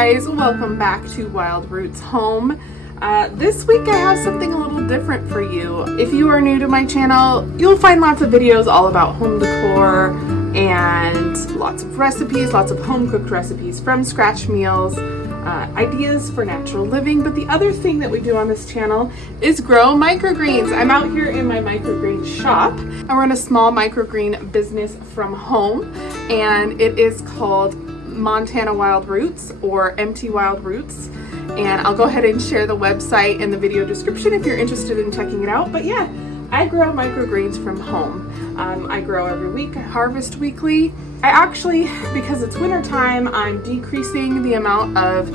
guys, welcome back to Wild Roots Home. This week I have something a little different for you. If you are new to my channel, you'll find lots of videos all about home decor and lots of recipes, lots of home cooked recipes, from scratch meals, ideas for natural living. But the other thing that we do on this channel is grow microgreens. I'm out here in my microgreen shop. I run a small microgreen business from home, and it is called Montana Wild Roots, or MT Wild Roots, and I'll go ahead and share the website in the video description if you're interested in checking it out. But yeah, I grow microgreens from home. I grow every week, I harvest weekly. I actually, because it's winter time, I'm decreasing the amount of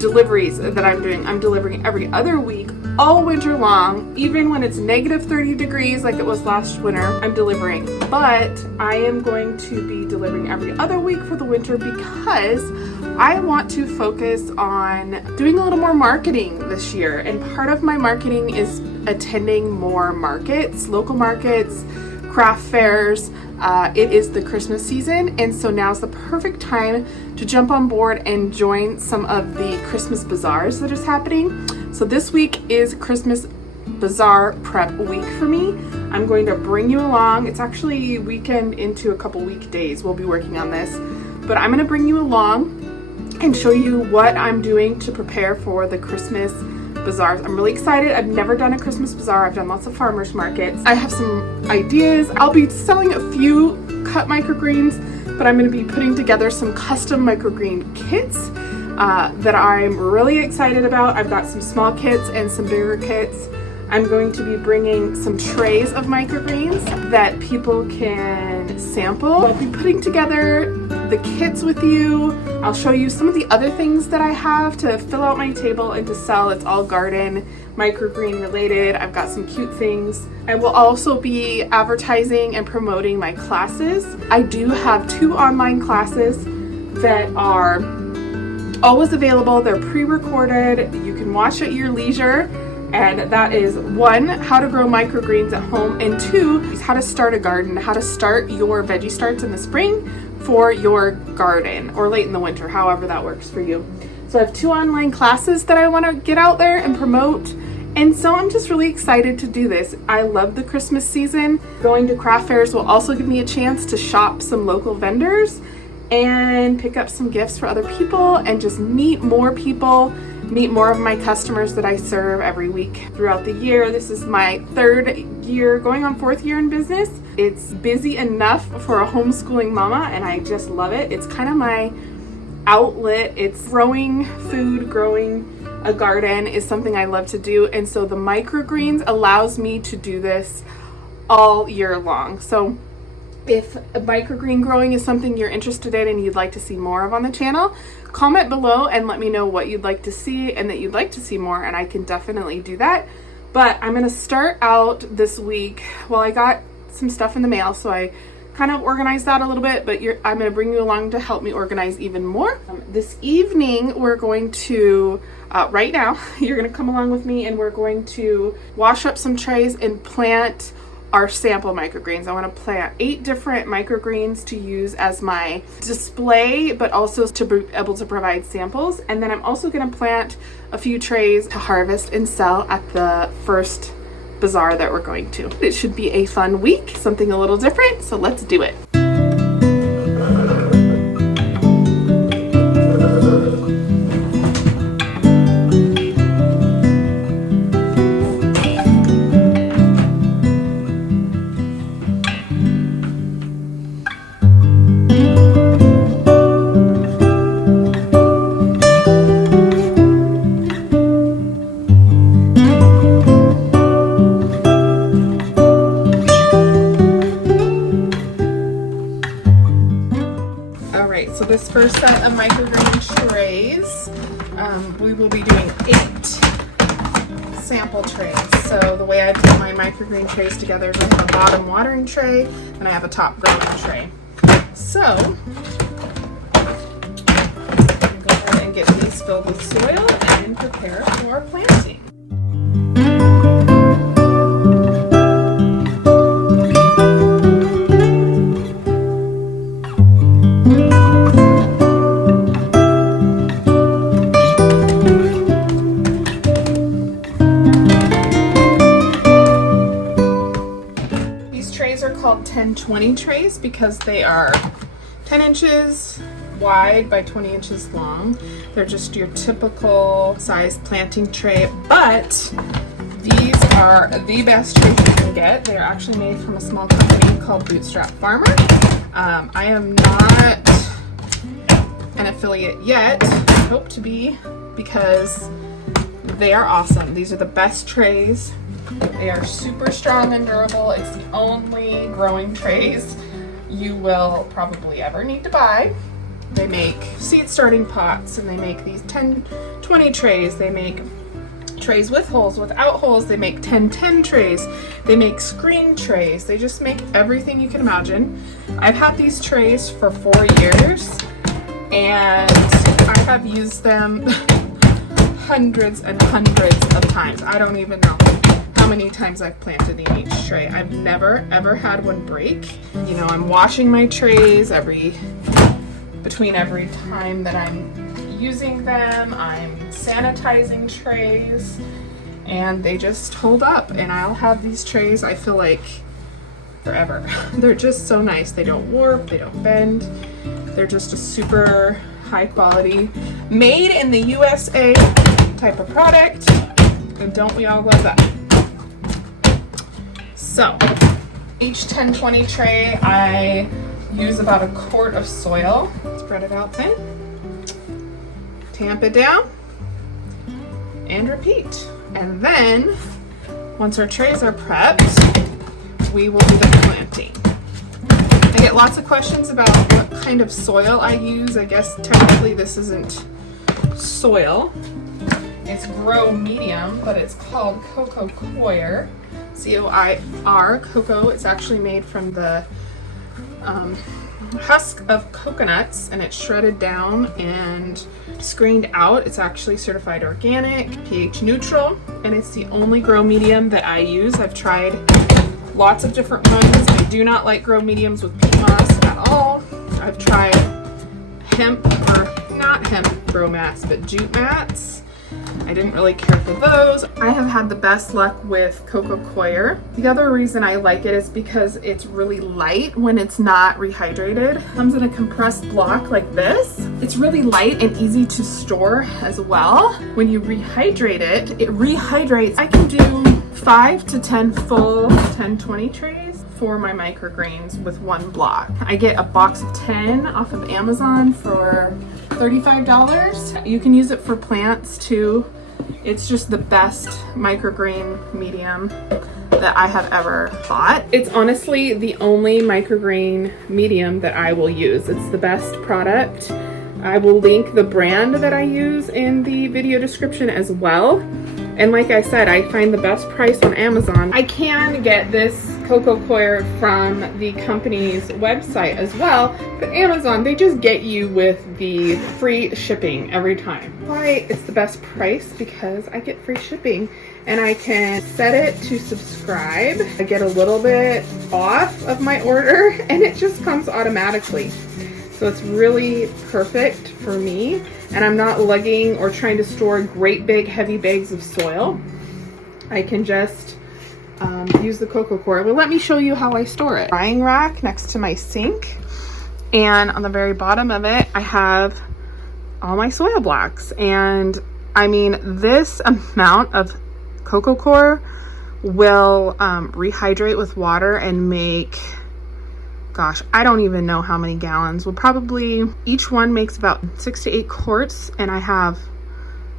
deliveries that I'm doing. I'm delivering every other week all winter long. Even when it's negative 30 degrees like it was last winter, I'm delivering. But I am going to be delivering every other week for the winter because I want to focus on doing a little more marketing this year. And part of my marketing is attending more markets, local markets, craft fairs. It is the Christmas season, and so now's the perfect time to jump on board and join some of the Christmas Bazaars that is happening. So this week is Christmas Bazaar prep week for me. I'm going to bring you along. It's actually weekend into a couple weekdays. We'll be working on this, but I'm going to bring you along and show you what I'm doing to prepare for the Christmas Bazaars. I'm really excited. I've never done a Christmas bazaar. I've done lots of farmers markets. I have some ideas. I'll be selling a few cut microgreens, but I'm going to be putting together some custom microgreen kits that I'm really excited about. I've got some small kits and some bigger kits. I'm going to be bringing some trays of microgreens that people can sample. I'll be putting together the kits with you. I'll show you some of the other things that I have to fill out my table and to sell. It's all garden, microgreen related. I've got some cute things. I will also be advertising and promoting my classes. I do have 2 online classes that are always available. They're pre-recorded. You can watch at your leisure. And that is 1, how to grow microgreens at home, and 2, is how to start a garden, how to start your veggie starts in the spring for your garden, or late in the winter, however that works for you. So I have 2 online classes that I want to get out there and promote, and so I'm just really excited to do this. I love the Christmas season. Going to craft fairs will also give me a chance to shop some local vendors and pick up some gifts for other people and just meet more people, meet more of my customers that I serve every week throughout the year. This is my 3rd year, going on 4th year in business. It's busy enough for a homeschooling mama, and I just love it. It's kind of my outlet. It's growing food, growing a garden is something I love to do, and so the microgreens allows me to do this all year long. So if microgreen growing is something you're interested in and you'd like to see more of on the channel, comment below and let me know what you'd like to see and that you'd like to see more, and I can definitely do that. But I'm going to start out this week. Well, I got some stuff in the mail, so I kind of organized that a little bit, but I'm going to bring you along to help me organize even more. This evening, we're going to, right now, you're going to come along with me and we're going to wash up some trays and plant our sample microgreens. I want to plant 8 different microgreens to use as my display, but also to be able to provide samples. And then I'm also going to plant a few trays to harvest and sell at the first bazaar that we're going to. It should be a fun week, something a little different, so let's do it. So this first set of microgreen trays, we will be doing 8 sample trays. So the way I put my microgreen trays together is I have a bottom watering tray and I have a top growing tray. So I'm going to go ahead and get these filled with soil and prepare for planting. called 1020 trays because they are 10 inches wide by 20 inches long. They're just your typical size planting tray, but these are the best trays you can get. They're actually made from a small company called Bootstrap Farmer. I am not an affiliate yet. I hope to be, because they are awesome. These are the best trays. They are super strong and durable. It's the only growing trays you will probably ever need to buy. They make seed starting pots, and they make these 10-20 trays. They make trays with holes, without holes. They make 10-10 trays. They make screen trays. They just make everything you can imagine. I've had these trays for 4 years, and I have used them hundreds and hundreds of times. I don't even know how many times I've planted in each tray. I've never ever had one break. You know, I'm washing my trays between every time that I'm using them. I'm sanitizing trays, and they just hold up, and I'll have these trays, I feel like, forever. They're just so nice. They don't warp, they don't bend. They're just a super high quality, made in the USA type of product, and don't we all love that? So each 10-20 tray, I use about a quart of soil. Spread it out thin, tamp it down, and repeat. And then once our trays are prepped, we will do the planting. I get lots of questions about what kind of soil I use. I guess technically this isn't soil. It's grow medium, but it's called cocoa coir. C-O-I-R, cocoa. It's actually made from the husk of coconuts, and it's shredded down and screened out. It's actually certified organic, pH neutral, and it's the only grow medium that I use. I've tried lots of different ones. I do not like grow mediums with peat moss at all. I've tried hemp, or not hemp grow mats, but jute mats. I didn't really care for those. I have had the best luck with cocoa coir. The other reason I like it is because it's really light when it's not rehydrated. It comes in a compressed block like this. It's really light and easy to store as well. When you rehydrate it, it rehydrates. I can do 5 to 10 full 10-20 trays for my microgreens with one block. I get a box of 10 off of Amazon for $35. You can use it for plants too. It's just the best microgreen medium that I have ever bought. It's honestly the only microgreen medium that I will use. It's the best product. I will link the brand that I use in the video description as well. And like I said, I find the best price on Amazon. I can get this cocoa coir from the company's website as well, but Amazon, they just get you with the free shipping every time. Why it's the best price? Because I get free shipping, and I can set it to subscribe. I get a little bit off of my order, and it just comes automatically. So it's really perfect for me, and I'm not lugging or trying to store great big heavy bags of soil. I can just use the cocoa coir. Well, let me show you how I store it. Drying rack next to my sink, and on the very bottom of it I have all my soil blocks. And I mean, this amount of cocoa coir will rehydrate with water and make, gosh, I don't even know how many gallons. Well, probably each one makes about 6 to 8 quarts, and I have,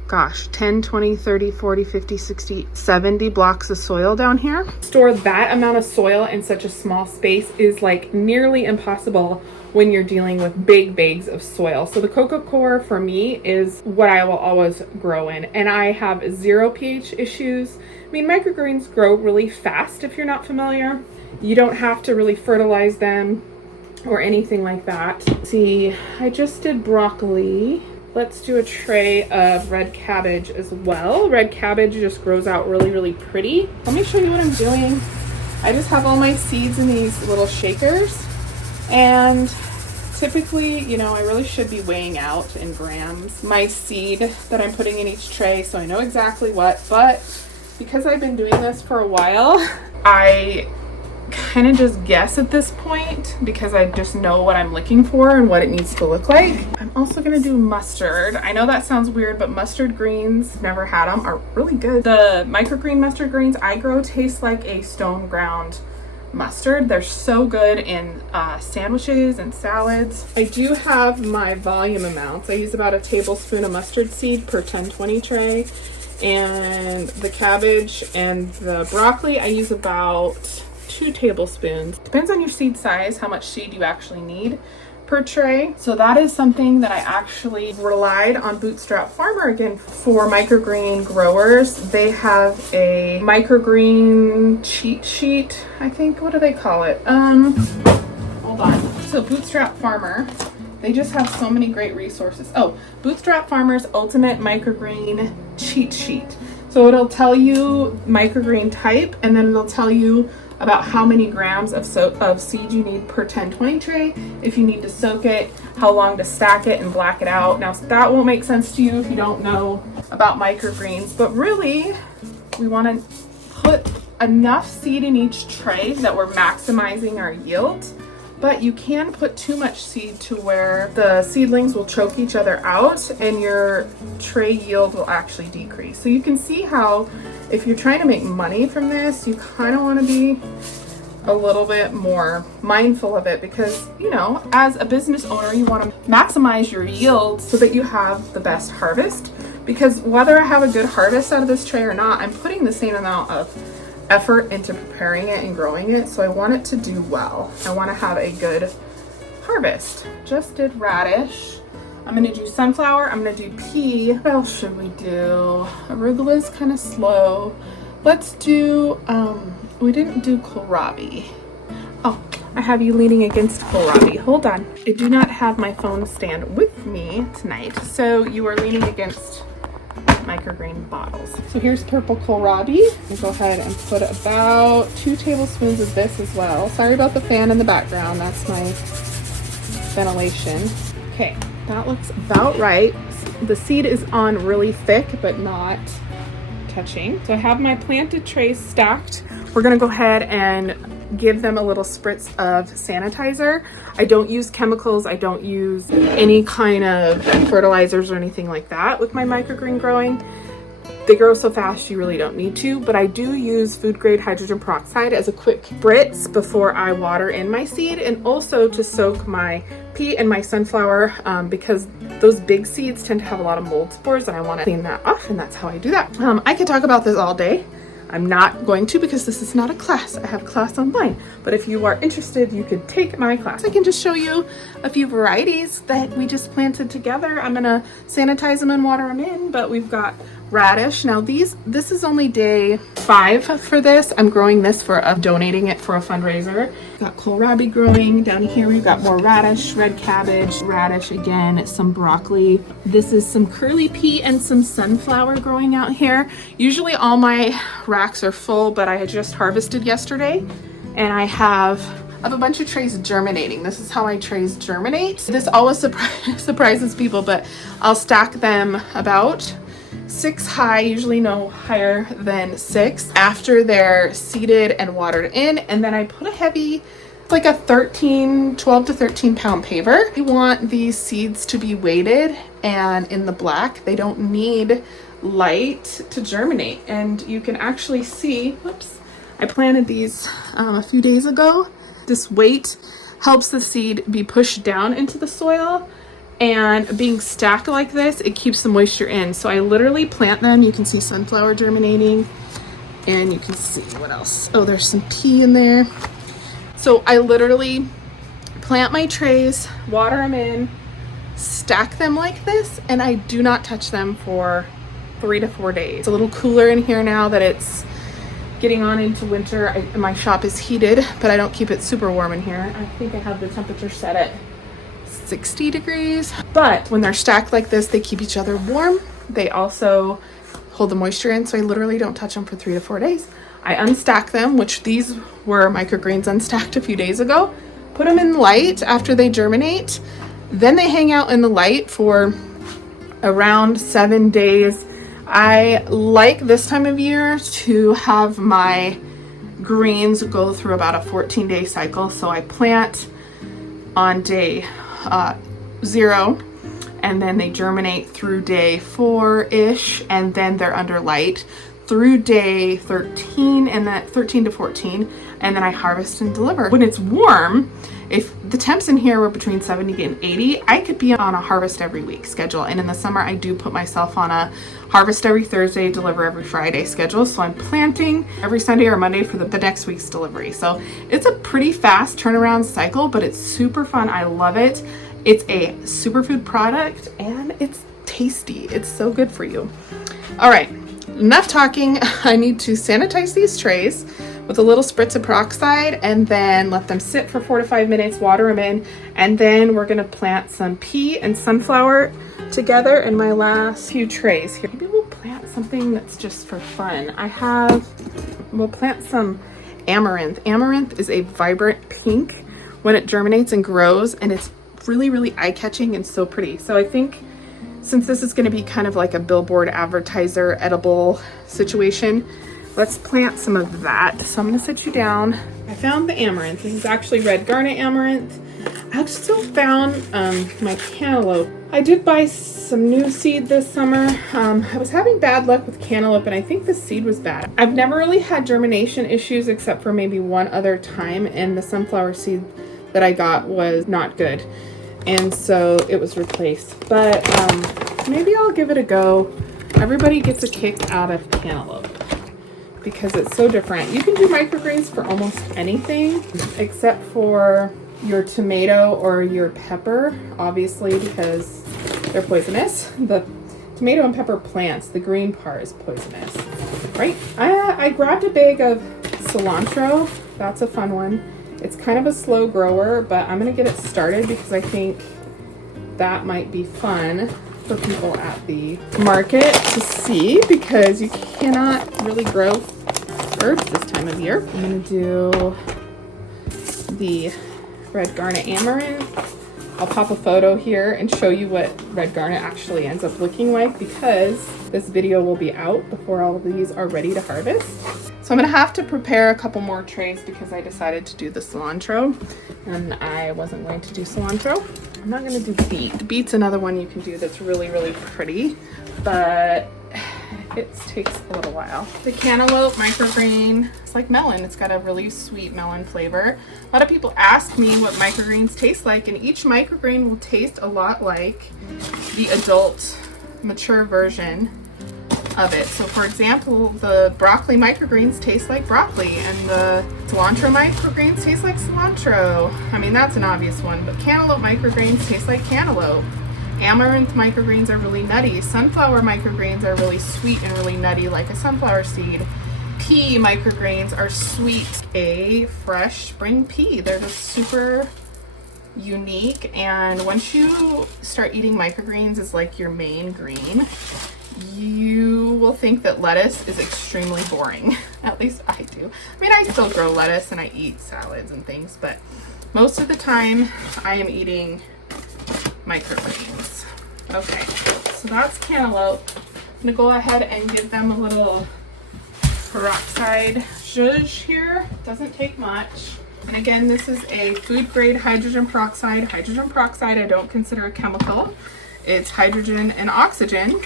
gosh, 10, 20, 30, 40, 50, 60, 70 blocks of soil down here. Store that amount of soil in such a small space is like nearly impossible when you're dealing with big bags of soil. So the cocoa coir for me is what I will always grow in, and I have 0 pH issues. I mean, microgreens grow really fast if you're not familiar. You don't have to really fertilize them or anything like that. See, I just did broccoli. Let's do a tray of red cabbage as well. Red cabbage just grows out really, really pretty. Let me show you what I'm doing. I just have all my seeds in these little shakers, and typically, you know, I really should be weighing out in grams my seed that I'm putting in each tray, so I know exactly what, but because I've been doing this for a while, I kind of just guess at this point because I just know what I'm looking for and what it needs to look like. I'm also gonna do mustard. I know that sounds weird, but mustard greens, never had them, are really good. The microgreen mustard greens I grow taste like a stone ground mustard. They're so good in sandwiches and salads. I do have my volume amounts. I use about a tablespoon of mustard seed per 10-20 tray. And the cabbage and the broccoli, I use about 2 tablespoons. Depends on your seed size, how much seed you actually need per tray. So that is something that I actually relied on Bootstrap Farmer again for microgreen growers. They have a microgreen cheat sheet, I think. What do they call it? Hold on. So Bootstrap Farmer, they just have so many great resources. Oh, Bootstrap Farmer's Ultimate Microgreen Cheat Sheet. So it'll tell you microgreen type, and then it'll tell you about how many grams of seed you need per 10-20 tray, if you need to soak it, how long to stack it and black it out. Now that won't make sense to you if you don't know about microgreens, but really we want to put enough seed in each tray that we're maximizing our yield. But you can put too much seed to where the seedlings will choke each other out and your tray yield will actually decrease. So you can see how if you're trying to make money from this, you kind of want to be a little bit more mindful of it because, you know, as a business owner, you want to maximize your yield so that you have the best harvest. Because whether I have a good harvest out of this tray or not, I'm putting the same amount of effort into preparing it and growing it, so I want it to do well. I want to have a good harvest. Just did radish. I'm going to do sunflower. I'm going to do pea. What else should we do? Arugula's kind of slow. Let's do, we didn't do kohlrabi. Oh, I have you leaning against kohlrabi. Hold on. I do not have my phone stand with me tonight, so you are leaning against microgreen bottles. So here's purple kohlrabi. I'll go ahead and put about 2 tablespoons of this as well. Sorry about the fan in the background. That's my ventilation. Okay, that looks about right. The seed is on really thick, but not touching. So I have my planted trays stacked. We're gonna go ahead and give them a little spritz of sanitizer. I don't use chemicals. I don't use any kind of fertilizers or anything like that with my microgreen growing. They grow so fast you really don't need to, but I do use food grade hydrogen peroxide as a quick spritz before I water in my seed, and also to soak my pea and my sunflower because those big seeds tend to have a lot of mold spores and I want to clean that off, and that's how I do that. I could talk about this all day. I'm not going to because this is not a class. I have a class online, but if you are interested, you could take my class. I can just show you a few varieties that we just planted together. I'm gonna sanitize them and water them in, but we've got radish. Now this is only day 5 for this. I'm growing this for donating it for a fundraiser. Got kohlrabi growing down here. We've got more radish, red cabbage, radish again, some broccoli. This is some curly pea and some sunflower growing out here. Usually all my racks are full, but I had just harvested yesterday and I have a bunch of trays germinating. This is how my trays germinate. This always surprises people, but I'll stack them about 6 high, usually no higher than 6, after they're seeded and watered in, and then I put a heavy, like a 12 to 13 pound paver. You want these seeds to be weighted and in the black. They don't need light to germinate, and you can actually see, whoops, I planted these a few days ago. This weight helps the seed be pushed down into the soil, and being stacked like this, it keeps the moisture in. So I literally plant them. You can see sunflower germinating, and you can see what else. Oh, there's some pea in there. So I literally plant my trays, water them in, stack them like this, and I do not touch them for 3 to 4 days. It's a little cooler in here now that it's getting on into winter. My shop is heated, but I don't keep it super warm in here. I think I have the temperature set at 60 degrees, but when they're stacked like this, they keep each other warm. They also hold the moisture in, so I literally don't touch them for 3 to 4 days. I unstack them, which these were microgreens unstacked a few days ago, put them in light after they germinate, then they hang out in the light for around 7 days. I like this time of year to have my greens go through about a 14-day cycle. So I plant on day 0, and then they germinate through day 4-ish, and then they're under light through day 13, and that 13 to 14, and then I harvest and deliver. When it's warm, if the temps in here were between 70 and 80, I could be on a harvest every week schedule. And in the summer, I do put myself on a harvest every Thursday, deliver every Friday schedule. So I'm planting every Sunday or Monday for the next week's delivery. So it's a pretty fast turnaround cycle, but it's super fun. I love it. It's a superfood product and it's tasty. It's so good for you. All right, enough talking. I need to sanitize these trays with a little spritz of peroxide and then let them sit for 4 to 5 minutes, water them in, and then we're gonna plant some pea and sunflower together in my last few trays here. Maybe we'll plant something that's just for fun. We'll plant some amaranth. Amaranth is a vibrant pink when it germinates and grows, and it's really, really eye-catching and so pretty. So I think since this is gonna be kind of like a billboard advertiser edible situation, let's plant some of that. So I'm gonna set you down. I found the amaranth. This is actually red garnet amaranth. I also found my cantaloupe. I did buy some new seed this summer. I was having bad luck with cantaloupe and I think the seed was bad. I've never really had germination issues except for maybe one other time, and the sunflower seed that I got was not good. And so it was replaced. But maybe I'll give it a go. Everybody gets a kick out of cantaloupe because it's so different. You can do microgreens for almost anything except for your tomato or your pepper, obviously, because they're poisonous. The tomato and pepper plants, the green part is poisonous, right? I grabbed a bag of cilantro. That's a fun one. It's kind of a slow grower, but I'm gonna get it started because I think that might be fun for people at the market to see, because you cannot really grow herbs this time of year. I'm gonna do the red garnet amaranth. I'll pop a photo here and show you what red garnet actually ends up looking like, because this video will be out before all of these are ready to harvest. So I'm gonna have to prepare a couple more trays because I decided to do the cilantro and I wasn't going to do cilantro. I'm not gonna do beet. Beet's another one you can do that's really, really pretty, but it takes a little while. The cantaloupe microgreen, it's like melon. It's got a really sweet melon flavor. A lot of people ask me what microgreens taste like, and each microgreen will taste a lot like the adult, mature version of it. So for example, the broccoli microgreens taste like broccoli, and the cilantro microgreens taste like cilantro. I mean, that's an obvious one, but cantaloupe microgreens taste like cantaloupe. Amaranth microgreens are really nutty. Sunflower microgreens are really sweet and really nutty, like a sunflower seed. Pea microgreens are sweet. A fresh spring pea. They're just super unique, and once you start eating microgreens as like your main green, you will think that lettuce is extremely boring. At least I do. I mean, I still grow lettuce and I eat salads and things, but most of the time I am eating microgreens. Okay, so that's cantaloupe. I'm gonna go ahead and give them a little peroxide zhuzh here. Doesn't take much. And again, this is a food grade hydrogen peroxide. Hydrogen peroxide I don't consider a chemical. It's hydrogen and oxygen.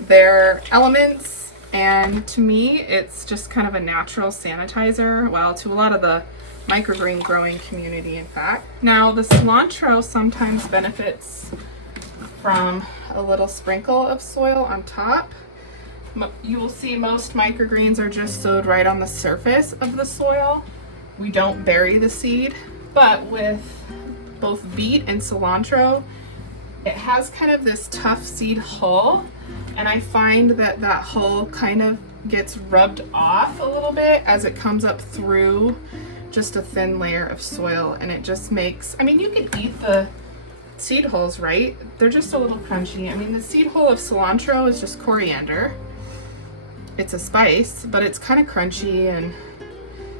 They're elements, and to me it's just kind of a natural sanitizer. Well, to a lot of the microgreen growing community, in fact. Now the cilantro sometimes benefits from a little sprinkle of soil on top. You will see most microgreens are just sowed right on the surface of the soil. We don't bury the seed, but with both beet and cilantro, it has kind of this tough seed hull, and I find that that hull kind of gets rubbed off a little bit as it comes up through just a thin layer of soil, and it just makes, I mean, you can eat the seed hulls, right? They're just a little crunchy. I mean, the seed hull of cilantro is just coriander. It's a spice, but it's kind of crunchy, and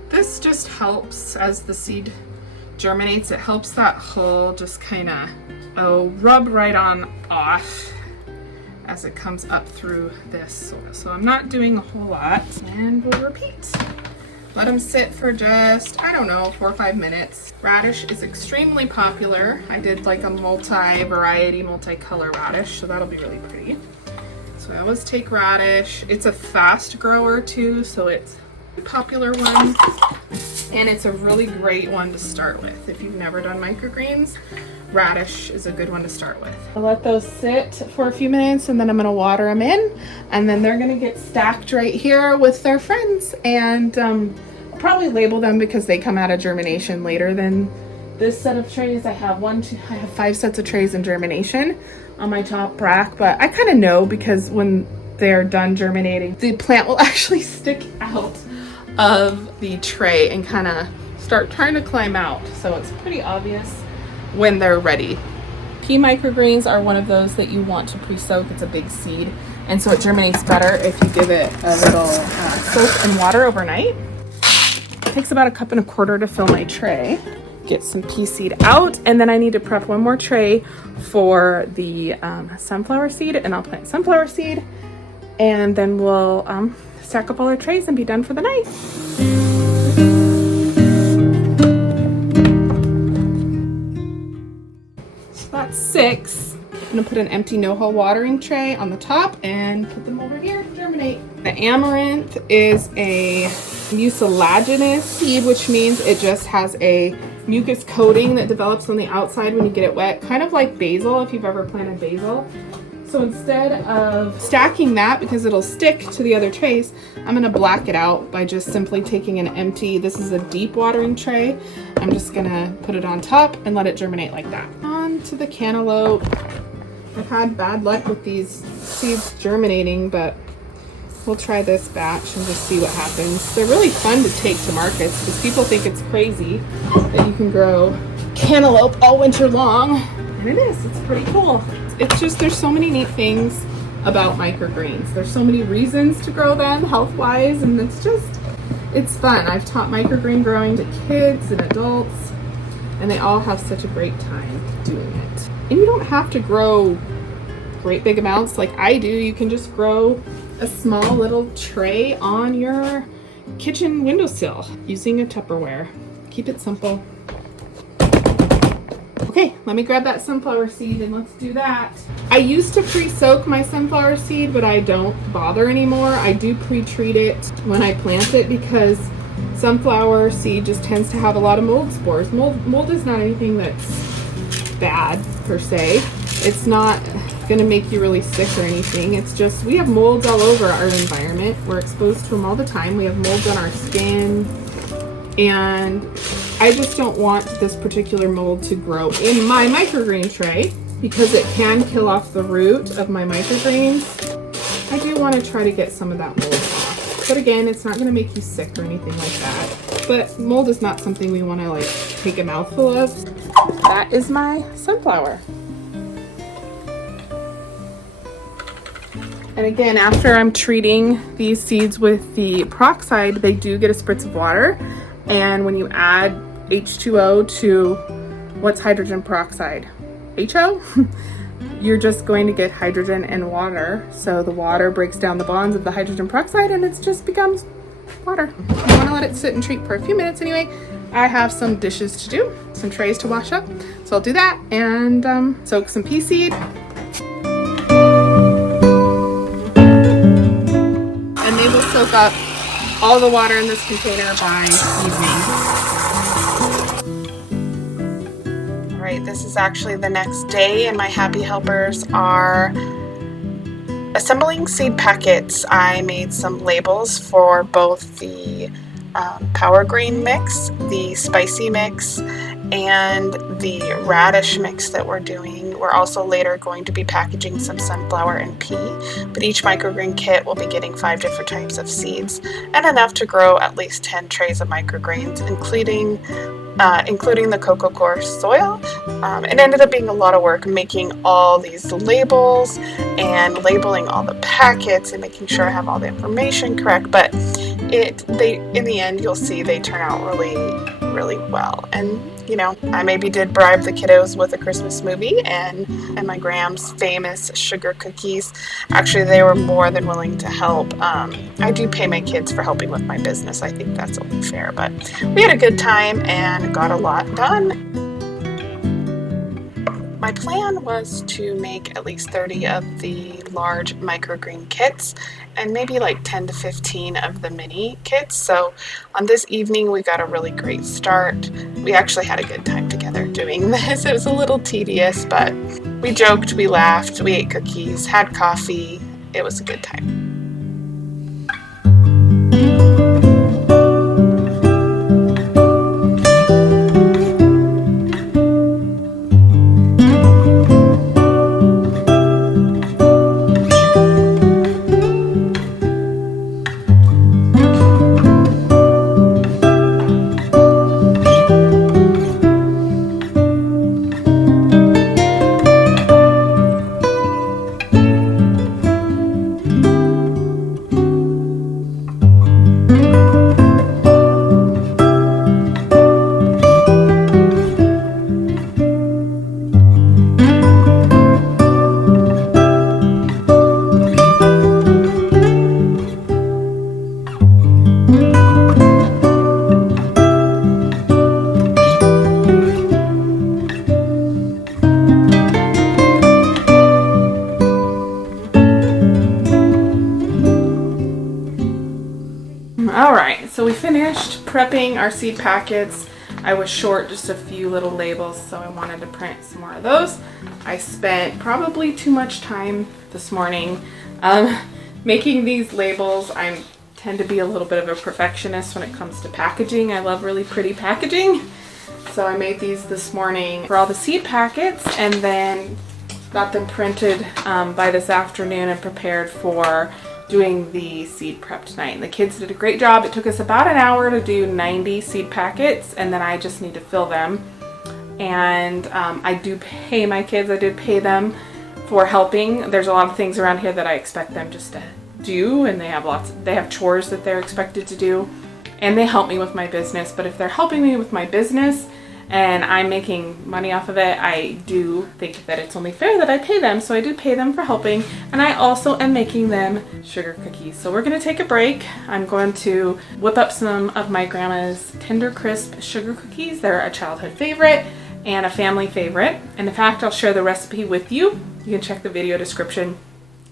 this just helps as the seed germinates. It helps that hull just kind of rub right on off as it comes up through this soil. So I'm not doing a whole lot, and we'll repeat. Let them sit for just, I don't know, 4 or 5 minutes. Radish is extremely popular. I did like a multi-variety, multi-color radish, so that'll be really pretty. So I always take radish. It's a fast grower too, so it's a popular one. And it's a really great one to start with. If you've never done microgreens, radish is a good one to start with. I'll let those sit for a few minutes and then I'm gonna water them in, and then they're gonna get stacked right here with their friends. And I'll probably label them because they come out of germination later than this set of trays. I have 5 sets of trays in germination on my top rack, but I kind of know because when they're done germinating, the plant will actually stick out of the tray and kind of start trying to climb out. So it's pretty obvious when they're ready. Pea microgreens are one of those that you want to pre-soak. It's a big seed, and so it germinates better if you give it a little soak in water overnight. It takes about 1.25 cups to fill my tray. Get some pea seed out, and then I need to prep one more tray for the sunflower seed, and I'll plant sunflower seed, and then we'll stack up all our trays and be done for the night. So that's 6. I'm gonna put an empty no-hole watering tray on the top and put them over here to germinate. The amaranth is a mucilaginous seed, which means it just has a mucus coating that develops on the outside when you get it wet, kind of like basil if you've ever planted basil. So instead of stacking that, because it'll stick to the other trays, I'm gonna black it out by just simply taking an empty, this is a deep watering tray. I'm just gonna put it on top and let it germinate like that. On to the cantaloupe. I've had bad luck with these seeds germinating, but we'll try this batch and just see what happens. They're really fun to take to markets because people think it's crazy that you can grow cantaloupe all winter long. And it is, it's pretty cool. It's just, there's so many neat things about microgreens. There's so many reasons to grow them health-wise, and it's fun. I've taught microgreen growing to kids and adults, and they all have such a great time doing it. And you don't have to grow great big amounts like I do. You can just grow a small little tray on your kitchen windowsill using a Tupperware. Keep it simple. Okay, let me grab that sunflower seed and let's do that. I used to pre-soak my sunflower seed, but I don't bother anymore. I do pre-treat it when I plant it because sunflower seed just tends to have a lot of mold spores. Mold is not anything that's bad per se. It's not gonna make you really sick or anything. It's just, we have molds all over our environment. We're exposed to them all the time. We have molds on our skin, and I just don't want this particular mold to grow in my microgreen tray because it can kill off the root of my microgreens. I do want to try to get some of that mold off. But again, it's not going to make you sick or anything like that. But mold is not something we want to like take a mouthful of. That is my sunflower. And again, after I'm treating these seeds with the peroxide, they do get a spritz of water. And when you add H2O to what's hydrogen peroxide? HO? You're just going to get hydrogen and water. So the water breaks down the bonds of the hydrogen peroxide and it just becomes water. You want to let it sit and treat for a few minutes anyway. I have some dishes to do, some trays to wash up. So I'll do that and soak some pea seed. And they will soak up all the water in this container by evening. All right, this is actually the next day and my happy helpers are assembling seed packets. I made some labels for both the power green mix, the spicy mix, and the radish mix that we're doing. We're also later going to be packaging some sunflower and pea, but each microgreen kit will be getting 5 different types of seeds and enough to grow at least 10 trays of microgreens, including the cocoa coir soil. It ended up being a lot of work making all these labels and labeling all the packets and making sure I have all the information correct, but in the end you'll see they turn out really really well. And you know, I maybe did bribe the kiddos with a Christmas movie and my Graham's famous sugar cookies. Actually, they were more than willing to help. I do pay my kids for helping with my business. I think that's only fair, but we had a good time and got a lot done. My plan was to make at least 30 of the large microgreen kits and maybe like 10 to 15 of the mini kits. So on this evening we got a really great start. We actually had a good time together doing this. It was a little tedious, but we joked, we laughed, we ate cookies, had coffee. It was a good time. Alright, so we finished prepping our seed packets. I was short just a few little labels, so I wanted to print some more of those. I spent probably too much time this morning making these labels. I tend to be a little bit of a perfectionist when it comes to packaging. I love really pretty packaging. So I made these this morning for all the seed packets and then got them printed by this afternoon and prepared for doing the seed prep tonight. And the kids did a great job. It took us about an hour to do 90 seed packets, and then I just need to fill them. And I do pay my kids. I did pay them for helping. There's a lot of things around here that I expect them just to do, and they have chores that they're expected to do, and they help me with my business. But if they're helping me with my business and I'm making money off of it, I do think that it's only fair that I pay them. So I do pay them for helping, and I also am making them sugar cookies. So we're gonna take a break. I'm going to whip up some of my grandma's Tender Crisp sugar cookies. They're a childhood favorite and a family favorite. And in fact, I'll share the recipe with you. You can check the video description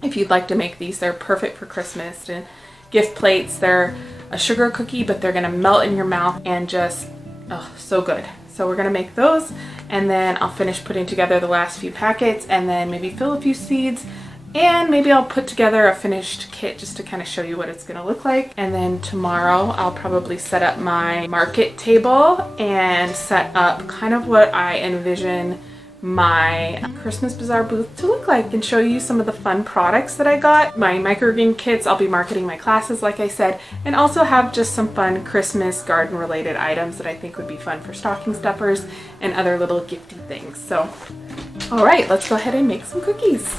if you'd like to make these. They're perfect for Christmas and gift plates. They're a sugar cookie, but they're gonna melt in your mouth and just, oh, so good. So we're gonna make those, and then I'll finish putting together the last few packets and then maybe fill a few seeds, and maybe I'll put together a finished kit just to kind of show you what it's gonna look like. And then tomorrow I'll probably set up my market table and set up kind of what I envision my Christmas Bazaar booth to look like and show you some of the fun products that I got. My microgreen kits, I'll be marketing my classes like I said, and also have just some fun Christmas garden related items that I think would be fun for stocking stuffers and other little gifty things. So, all right, let's go ahead and make some cookies.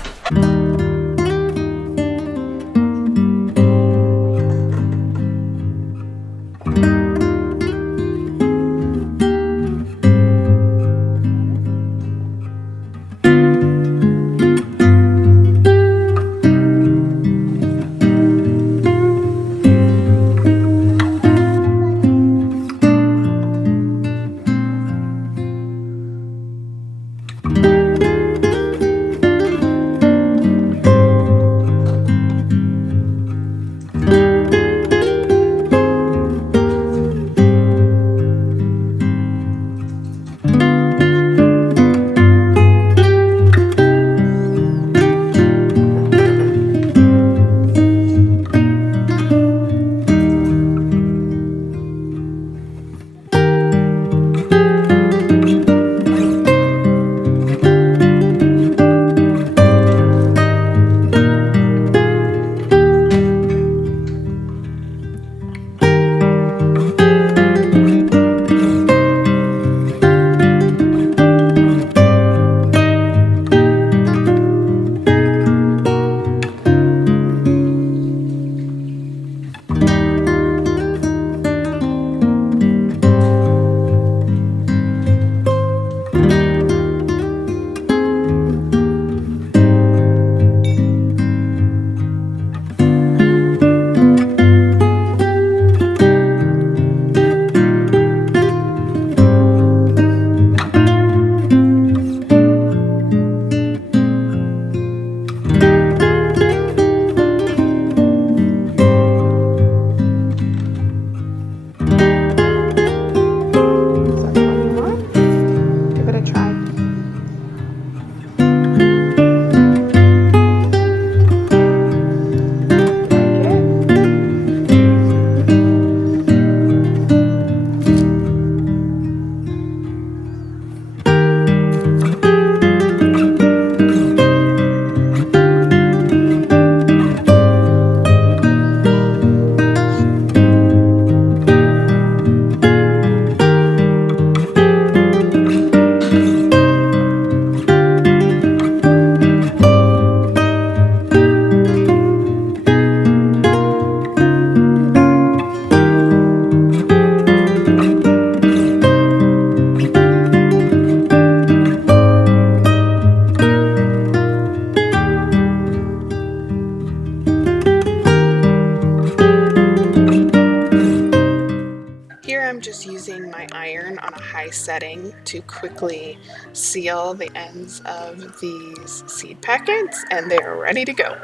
using my iron on a high setting to quickly seal the ends of these seed packets, and they are ready to go.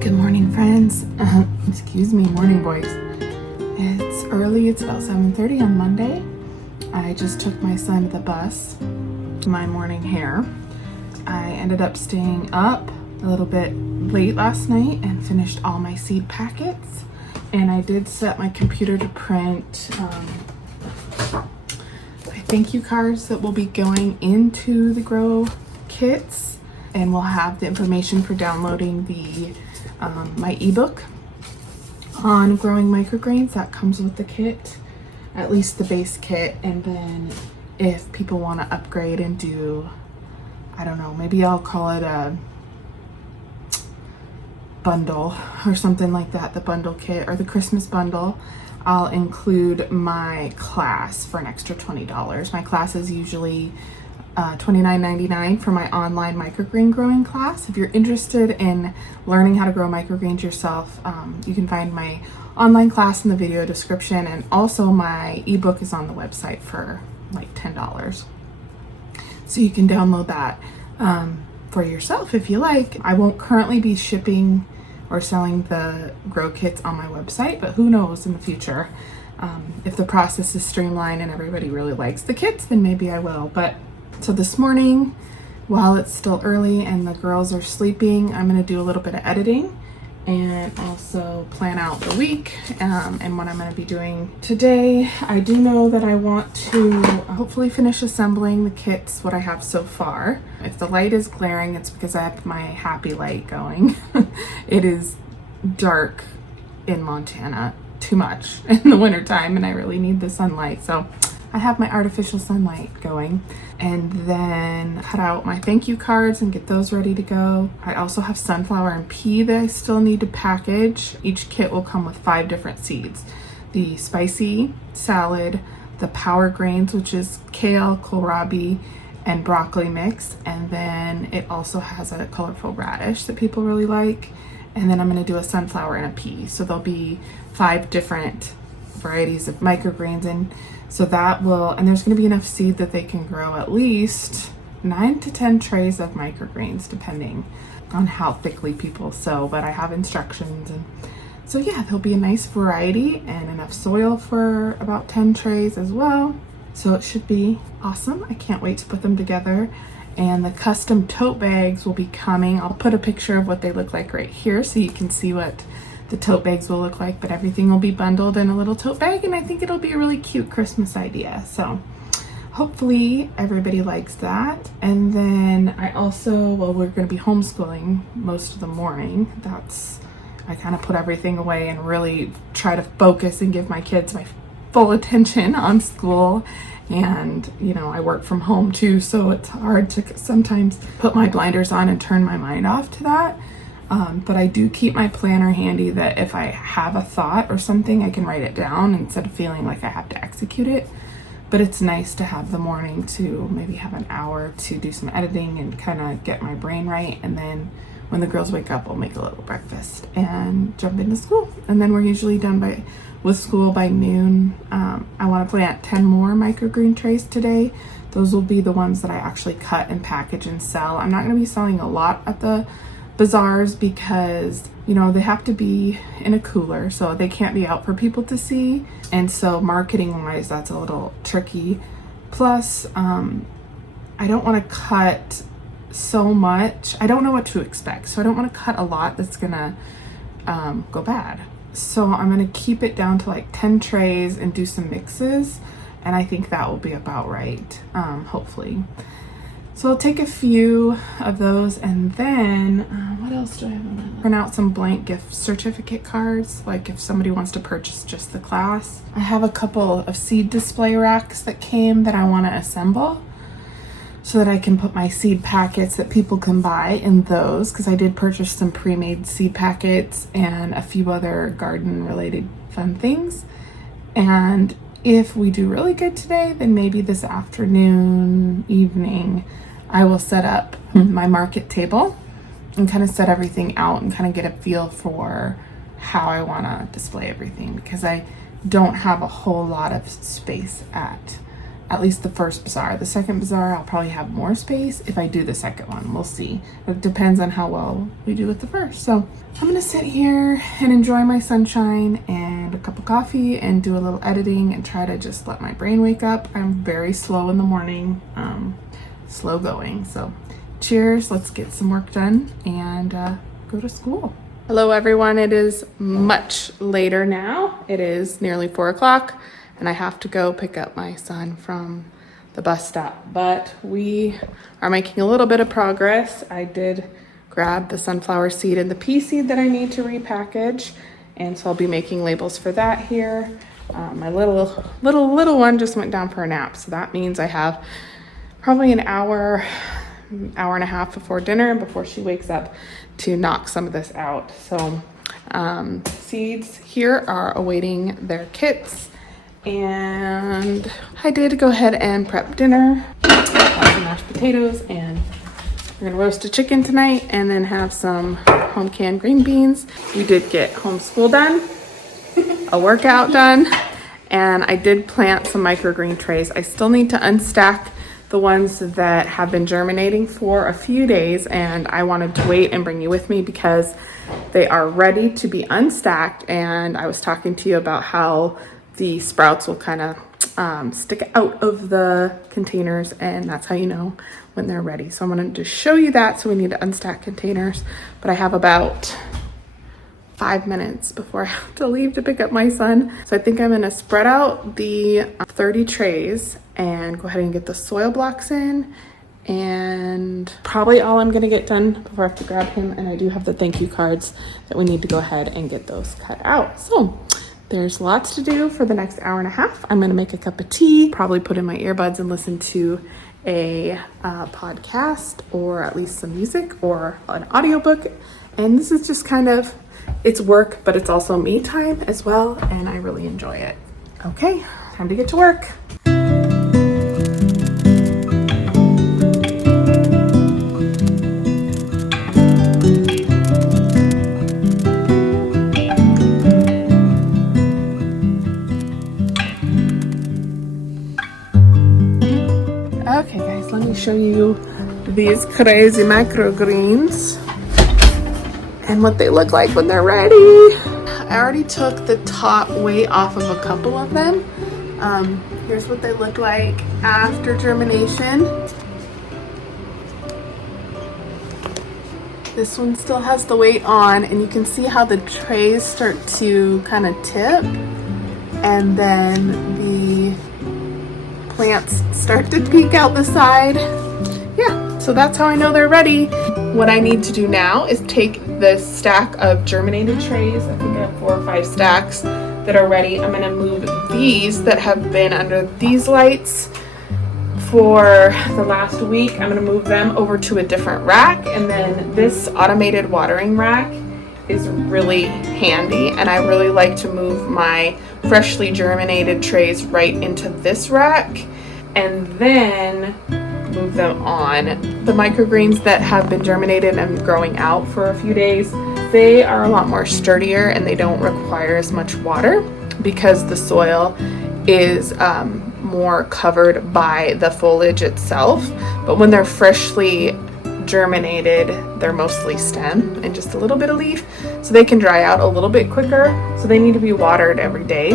Good morning, friends. Excuse me, morning voice. It's early, it's about 7:30 on Monday. I just took my son to the bus, my morning hair. I ended up staying up a little bit late last night and finished all my seed packets. And I did set my computer to print my thank you cards that will be going into the grow kits, and we'll have the information for downloading the my ebook on growing microgreens that comes with the kit, at least the base kit. And then if people want to upgrade and do, I don't know, maybe I'll call it a bundle or something like that, the bundle kit or the Christmas bundle, I'll include my class for an extra $20. My class is usually $29.99 for my online microgreen growing class. If you're interested in learning how to grow microgreens yourself, you can find my online class in the video description, and also my ebook is on the website for like $10. So you can download that for yourself if you like. I won't currently be shipping or selling the grow kits on my website, but who knows in the future. If the process is streamlined and everybody really likes the kits, then maybe I will. But so this morning, while it's still early and the girls are sleeping, I'm gonna do a little bit of editing and also plan out the week and what I'm going to be doing today. I do know that I want to hopefully finish assembling the kits, what I have so far. If the light is glaring, it's because I have my happy light going. It is dark in Montana too much in the wintertime, and I really need the sunlight. So I have my artificial sunlight going, and then cut out my thank you cards and get those ready to go. I also have sunflower and pea that I still need to package. Each kit will come with 5 different seeds: the spicy salad, the power grains, which is kale, kohlrabi, and broccoli mix, and then it also has a colorful radish that people really like. And then I'm going to do a sunflower and a pea, so there'll be 5 different varieties of microgreens, and so that will, and there's going to be enough seed that they can grow at least 9 to 10 trays of microgreens, depending on how thickly people sow. But I have instructions, and so yeah, there'll be a nice variety and enough soil for about 10 trays as well. So it should be awesome. I can't wait to put them together. And the custom tote bags will be coming. I'll put a picture of what they look like right here so you can see what the tote bags will look like, but everything will be bundled in a little tote bag, and I think it'll be a really cute Christmas idea. So hopefully everybody likes that. And then I also, well, we're going to be homeschooling most of the morning. I kind of put everything away and really try to focus and give my kids my full attention on school. And you know, I work from home too, so it's hard to sometimes put my blinders on and turn my mind off to that. But I do keep my planner handy, that if I have a thought or something, I can write it down instead of feeling like I have to execute it. But it's nice to have the morning to maybe have an hour to do some editing and kind of get my brain right. And then when the girls wake up, we'll make a little breakfast and jump into school. And then we're usually done with school by noon. I want to plant 10 more microgreen trays today. Those will be the ones that I actually cut and package and sell. I'm not going to be selling a lot at the bazaars because, you know, they have to be in a cooler, so they can't be out for people to see. And so marketing wise, that's a little tricky. Plus, I don't want to cut so much. I don't know what to expect, so I don't want to cut a lot that's gonna go bad. So I'm gonna keep it down to like 10 trays and do some mixes, and I think that will be about right, hopefully. So I'll take a few of those, and then what else do I have on my list? Print out some blank gift certificate cards, like if somebody wants to purchase just the class. I have a couple of seed display racks that came that I want to assemble so that I can put my seed packets that people can buy in those, because I did purchase some pre-made seed packets and a few other garden related fun things. And if we do really good today, then maybe this afternoon, evening, I will set up my market table and kind of set everything out and kind of get a feel for how I want to display everything, because I don't have a whole lot of space at least the first bazaar. The second bazaar, I'll probably have more space if I do the second one. We'll see. It depends on how well we do with the first. So I'm gonna sit here and enjoy my sunshine and a cup of coffee and do a little editing and try to just let my brain wake up. I'm very slow in the morning, slow going. So cheers, let's get some work done and go to school. Hello everyone, it is much later now. It is nearly 4 o'clock. And I have to go pick up my son from the bus stop. But we are making a little bit of progress. I did grab the sunflower seed and the pea seed that I need to repackage. And so I'll be making labels for that here. My little one just went down for a nap. So that means I have probably an hour and a half before dinner, before she wakes up, to knock some of this out. So seeds here are awaiting their kits. And I did go ahead and prep dinner. Got some mashed potatoes, and we're gonna roast a chicken tonight and then have some home canned green beans. We did get homeschool done, a workout done, and I did plant some microgreen trays. I still need to unstack the ones that have been germinating for a few days, and I wanted to wait and bring you with me because they are ready to be unstacked. And I was talking to you about how the sprouts will kind of stick out of the containers, and that's how you know when they're ready. So I'm going to just show you that. So we need to unstack containers, but I have about 5 minutes before I have to leave to pick up my son. So I think I'm going to spread out the 30 trays and go ahead and get the soil blocks in, and probably all I'm going to get done before I have to grab him. And I do have the thank you cards that we need to go ahead and get those cut out. So there's lots to do for the next hour and a half. I'm gonna make a cup of tea, probably put in my earbuds and listen to a podcast, or at least some music or an audiobook. And this is just kind of, it's work, but it's also me time as well, and I really enjoy it. Okay, time to get to work. Okay guys, let me show you these crazy microgreens and what they look like when they're ready. I already took the top weight off of a couple of them. Here's what they look like after germination. This one still has the weight on, and you can see how the trays start to kind of tip, and then the plants start to peek out the side. Yeah, so that's how I know they're ready. What I need to do now is take this stack of germinated trays. I think I have 4 or 5 stacks that are ready. I'm gonna move these that have been under these lights for the last week. I'm gonna move them over to a different rack, and then this automated watering rack is really handy, and I really like to move my freshly germinated trays right into this rack and then move them on. The microgreens that have been germinated and growing out for a few days, they are a lot more sturdier and they don't require as much water because the soil is more covered by the foliage itself. But when they're freshly germinated, they're mostly stem and just a little bit of leaf, so they can dry out a little bit quicker, so they need to be watered every day.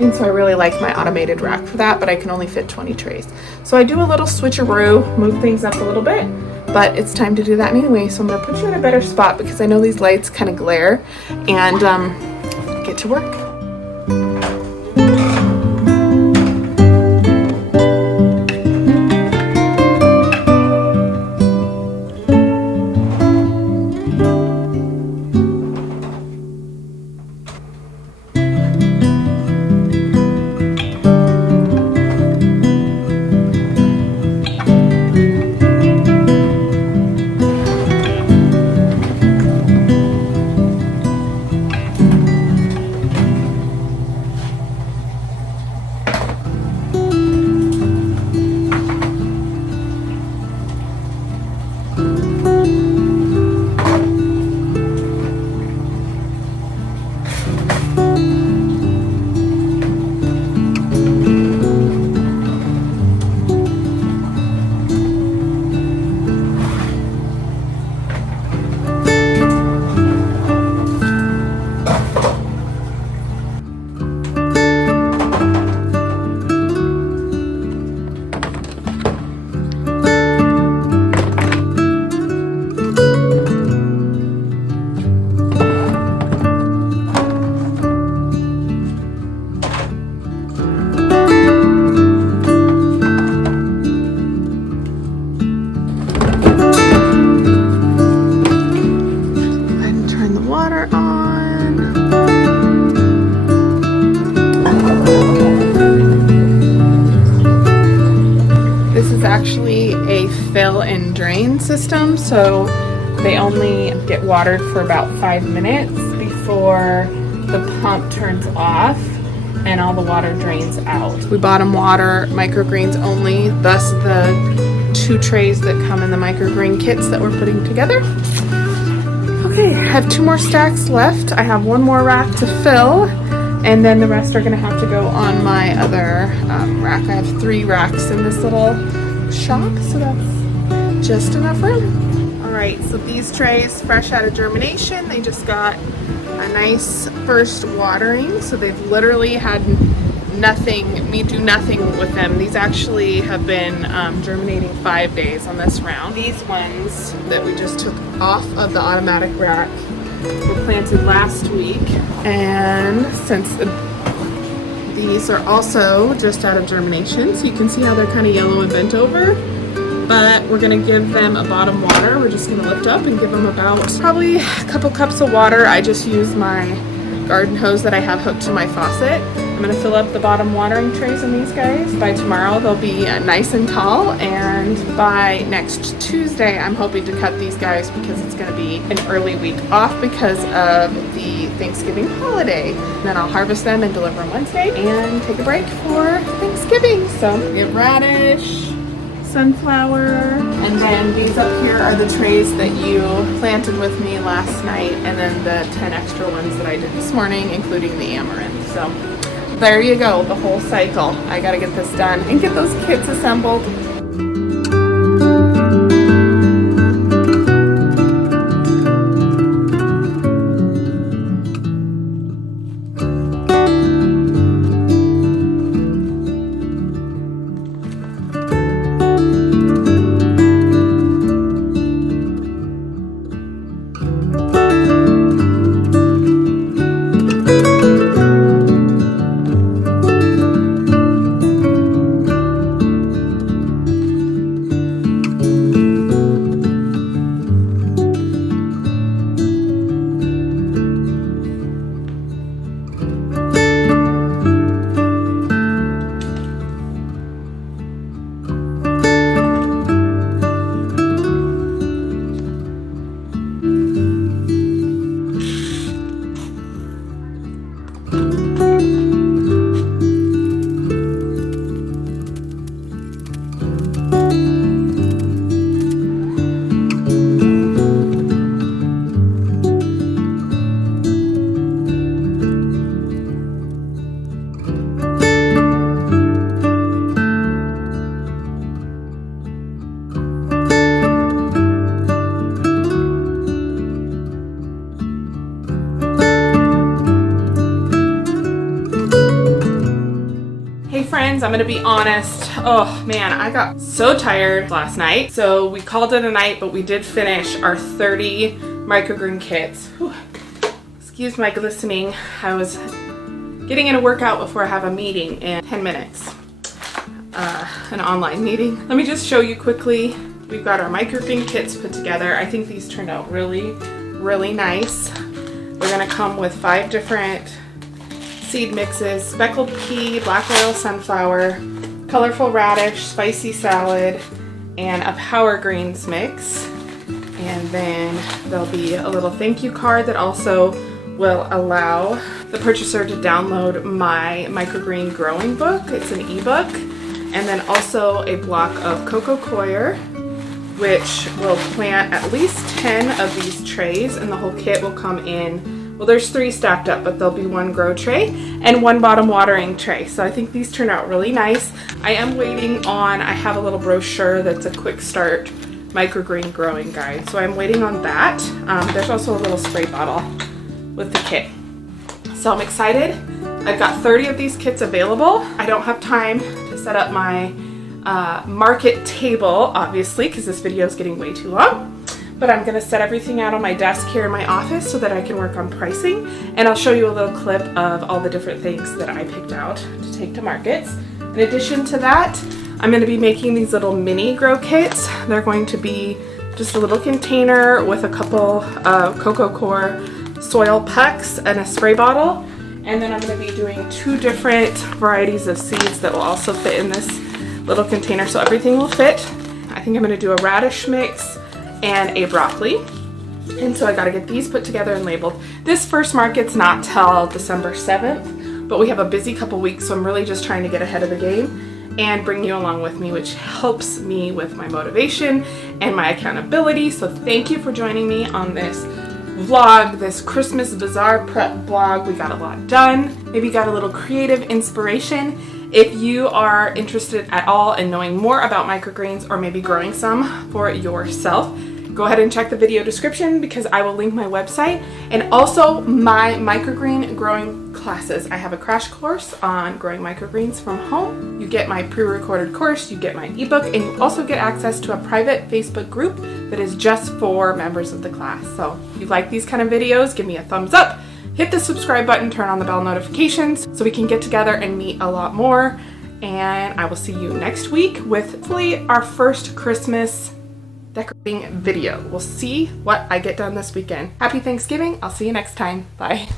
And so I really like my automated rack for that, but I can only fit 20 trays. So I do a little switcheroo, move things up a little bit, but it's time to do that anyway. So I'm gonna put you in a better spot because I know these lights kind of glare, and get to work. system, so they only get watered for about 5 minutes before the pump turns off and all the water drains out. We bought them water microgreens only, thus the 2 trays that come in the microgreen kits that we're putting together. Okay, I have 2 more stacks left. I have 1 more rack to fill, and then the rest are gonna have to go on my other rack. I have 3 racks in this little shop, so that's just enough room. All right, so these trays, fresh out of germination, they just got a nice first watering, so they've literally had me do nothing with them. These actually have been germinating 5 days on this round. These ones that we just took off of the automatic rack were planted last week, and since these are also just out of germination, so you can see how they're kind of yellow and bent over, but we're gonna give them a bottom water. We're just gonna lift up and give them about probably a couple cups of water. I just use my garden hose that I have hooked to my faucet. I'm gonna fill up the bottom watering trays in these guys. By tomorrow they'll be nice and tall, and by next Tuesday I'm hoping to cut these guys because it's gonna be an early week off because of the Thanksgiving holiday. And then I'll harvest them and deliver them Wednesday and take a break for Thanksgiving. So we have radish, sunflower, and then these up here are the trays that you planted with me last night, and then the 10 extra ones that I did this morning, including the amaranth. So there you go, the whole cycle. I gotta get this done and get those kits assembled. I'm gonna be honest, oh man, I got so tired last night, so we called it a night, but we did finish our 30 microgreen kits. Whew. Excuse my glistening. I was getting in a workout before I have a meeting in 10 minutes, an online meeting. Let me just show you quickly. We've got our microgreen kits put together. I think these turned out really, really nice. They're gonna come with 5 different seed mixes: speckled pea, black oil sunflower, colorful radish, spicy salad, and a power greens mix. And then there'll be a little thank you card that also will allow the purchaser to download my microgreen growing book. It's an ebook. And then also a block of coco coir, which will plant at least 10 of these trays, and the whole kit will come in. Well, there's 3 stacked up, but there'll be 1 grow tray and 1 bottom watering tray. So I think these turn out really nice. I am waiting on, I have a little brochure that's a quick start microgreen growing guide. So I'm waiting on that. There's also a little spray bottle with the kit. So I'm excited. I've got 30 of these kits available. I don't have time to set up my market table, obviously, because this video is getting way too long. But I'm gonna set everything out on my desk here in my office so that I can work on pricing. And I'll show you a little clip of all the different things that I picked out to take to markets. In addition to that, I'm gonna be making these little mini grow kits. They're going to be just a little container with a couple of coco coir soil pucks and a spray bottle. And then I'm gonna be doing 2 different varieties of seeds that will also fit in this little container, so everything will fit. I think I'm gonna do a radish mix and a broccoli. And so I gotta get these put together and labeled. This first market's not till December 7th, but we have a busy couple weeks, so I'm really just trying to get ahead of the game and bring you along with me, which helps me with my motivation and my accountability. So thank you for joining me on this vlog, this Christmas bazaar prep vlog. We got a lot done. Maybe you got a little creative inspiration. If you are interested at all in knowing more about microgreens or maybe growing some for yourself, go ahead and check the video description because I will link my website and also my microgreen growing classes. I have a crash course on growing microgreens from home. You get my pre-recorded course, you get my ebook, and you also get access to a private Facebook group that is just for members of the class. So if you like these kind of videos, give me a thumbs up, hit the subscribe button, turn on the bell notifications so we can get together and meet a lot more. And I will see you next week with hopefully our first Christmas decorating video. We'll see what I get done this weekend. Happy Thanksgiving. I'll see you next time. Bye.